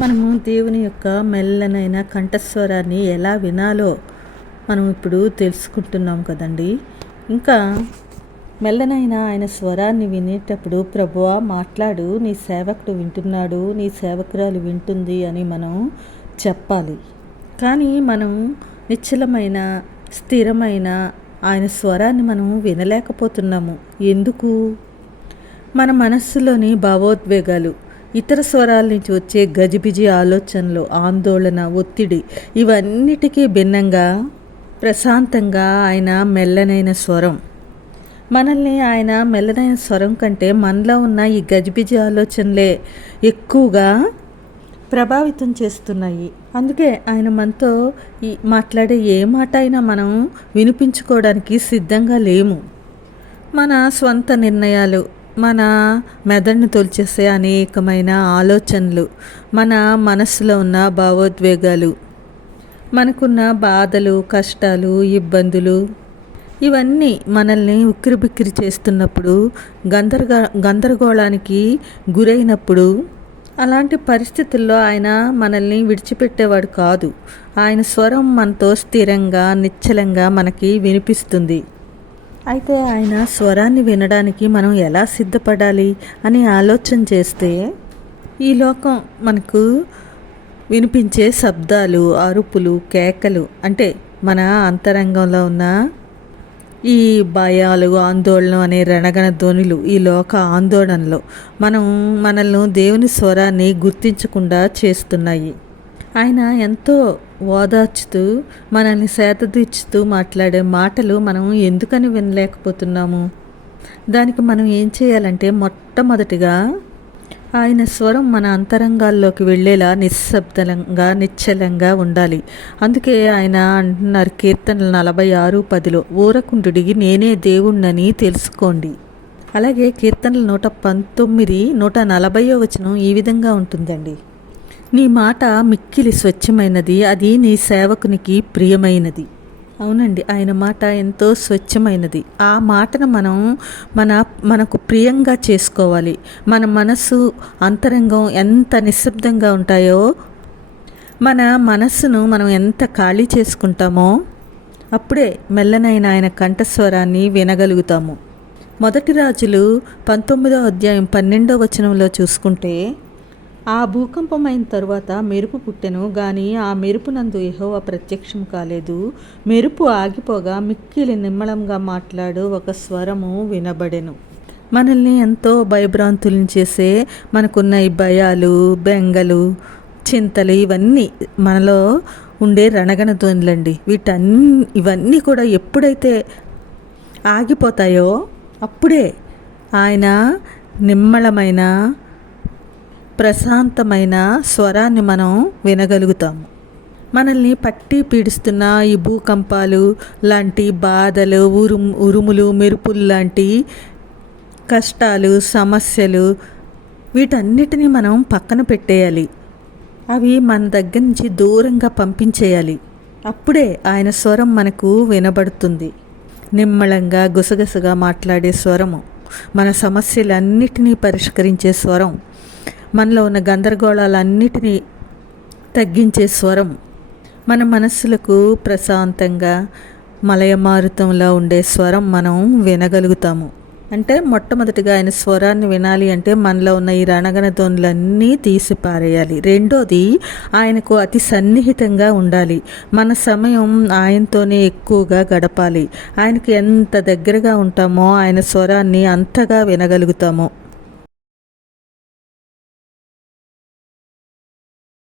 మనము దేవుని యొక్క మెల్లనైన కంఠస్వరాన్ని ఎలా వినాలో మనం ఇప్పుడు తెలుసుకుంటున్నాం కదండి. ఇంకా మెల్లనైన ఆయన స్వరాన్ని వినేటప్పుడు ప్రభువా మాట్లాడు, నీ సేవకుడు వింటున్నాడు, నీ సేవకురాలు వింటుంది అని మనం చెప్పాలి. కానీ మనం నిశ్చలమైన స్థిరమైన ఆయన స్వరాన్ని మనం వినలేకపోతున్నాము. ఎందుకు? మన మనస్సులోని భావోద్వేగాలు, ఇతర స్వరాల నుంచి వచ్చే గజిబిజి ఆలోచనలు, ఆందోళన, ఒత్తిడి ఇవన్నిటికీ భిన్నంగా ప్రశాంతంగా ఆయన మెల్లనైన స్వరం, మనల్ని ఆయన మెల్లనైన స్వరం కంటే మనలో ఉన్న ఈ గజిబిజి ఆలోచనలే ఎక్కువగా ప్రభావితం చేస్తున్నాయి. అందుకే ఆయన మనతో మాట్లాడే ఏ మాట అయినా మనం వినిపించుకోవడానికి సిద్ధంగా లేము. మన స్వంత నిర్ణయాలు, మన మెదడును తొలిచేసే అనేకమైన ఆలోచనలు, మన మనసులో ఉన్న భావోద్వేగాలు, మనకున్న బాధలు, కష్టాలు, ఇబ్బందులు ఇవన్నీ మనల్ని ఉక్కిరిబిక్కిరి చేస్తున్నప్పుడు, గందరగోళానికి గురైనప్పుడు, అలాంటి పరిస్థితుల్లో ఆయన మనల్ని విడిచిపెట్టేవాడు కాదు. ఆయన స్వరం మనతో స్థిరంగా నిశ్చలంగా మనకి వినిపిస్తుంది. అయితే ఆయన స్వరాన్ని వినడానికి మనం ఎలా సిద్ధపడాలి అని ఆలోచన చేస్తే, ఈ లోకం మనకు వినిపించే శబ్దాలు, అరుపులు, కేకలు, అంటే మన అంతరంగంలో ఉన్న ఈ భయాలు, ఆందోళన అనే రణగణ ధ్వనులు, ఈ లోక ఆందోళనలో మనల్ని దేవుని స్వరాన్ని గుర్తించకుండా చేస్తున్నాయి. ఆయన ఎంతో ఓదార్చుతూ మనల్ని సేదతీర్చుతూ మాట్లాడే మాటలు మనం ఎందుకని వినలేకపోతున్నాము? దానికి మనం ఏం చేయాలంటే, మొట్టమొదటిగా ఆయన స్వరం మన అంతరంగాల్లోకి వెళ్ళేలా నిశ్శబ్దంగా నిశ్చలంగా ఉండాలి. అందుకే ఆయన అంటున్నారు కీర్తనలు 46:10, ఊరకుండుడి నేనే దేవుణ్ణని తెలుసుకోండి. అలాగే కీర్తనలు 119, 140 ఈ విధంగా ఉంటుందండి. నీ మాట మిక్కిలి స్వచ్ఛమైనది, అది నీ సేవకునికి ప్రియమైనది. అవునండి, ఆయన మాట ఎంతో స్వచ్ఛమైనది. ఆ మాటను మనకు ప్రియంగా చేసుకోవాలి. మన మనసు అంతరంగం ఎంత నిశ్శబ్దంగా ఉంటాయో, మన మనస్సును మనం ఎంత ఖాళీ చేసుకుంటామో అప్పుడే మెల్లనైన ఆయన కంఠస్వరాన్ని వినగలుగుతాము. 1 రాజులు 19:12 చూసుకుంటే, ఆ భూకంపమైన తరువాత మెరుపు పుట్టెను గాని ఆ మెరుపునందు యెహోవా ప్రత్యక్షం కాలేదు. మెరుపు ఆగిపోగా మిక్కిలి నిమ్మళంగా మాట్లాడు ఒక స్వరము వినబడెను. మనల్ని ఎంతో భయభ్రాంతులను చేసే మనకున్న ఈ భయాలు, బెంగలు, చింతలు ఇవన్నీ మనలో ఉండే రణగణ ధ్వనులండి. ఇవన్నీ కూడా ఎప్పుడైతే ఆగిపోతాయో అప్పుడే ఆయన నిమ్మళమైన ప్రశాంతమైన స్వరాన్ని మనం వినగలుగుతాము. మనల్ని పట్టి పీడిస్తున్న ఈ భూకంపాలు లాంటి బాధలు, ఉరుములు, మెరుపులు లాంటి కష్టాలు, సమస్యలు వీటన్నిటినీ మనం పక్కన పెట్టేయాలి. అవి మన దగ్గర నుంచి దూరంగా పంపించేయాలి. అప్పుడే ఆయన స్వరం మనకు వినబడుతుంది. నిమ్మళంగా గుసగుసగా మాట్లాడే స్వరము, మన సమస్యలన్నిటినీ పరిష్కరించే స్వరం, మనలో ఉన్న గందరగోళాలన్నిటినీ తగ్గించే స్వరం, మన మనస్సులకు ప్రశాంతంగా మలయమారుతంలో ఉండే స్వరం మనం వినగలుగుతాము. అంటే మొట్టమొదటిగా ఆయన స్వరాన్ని వినాలి అంటే మనలో ఉన్న ఈ రణగణ ధ్వనులన్నీ తీసి పారేయాలి. రెండోది, ఆయనకు అతి సన్నిహితంగా ఉండాలి. మన సమయం ఆయనతోనే ఎక్కువగా గడపాలి. ఆయనకి ఎంత దగ్గరగా ఉంటామో ఆయన స్వరాన్ని అంతగా వినగలుగుతాము.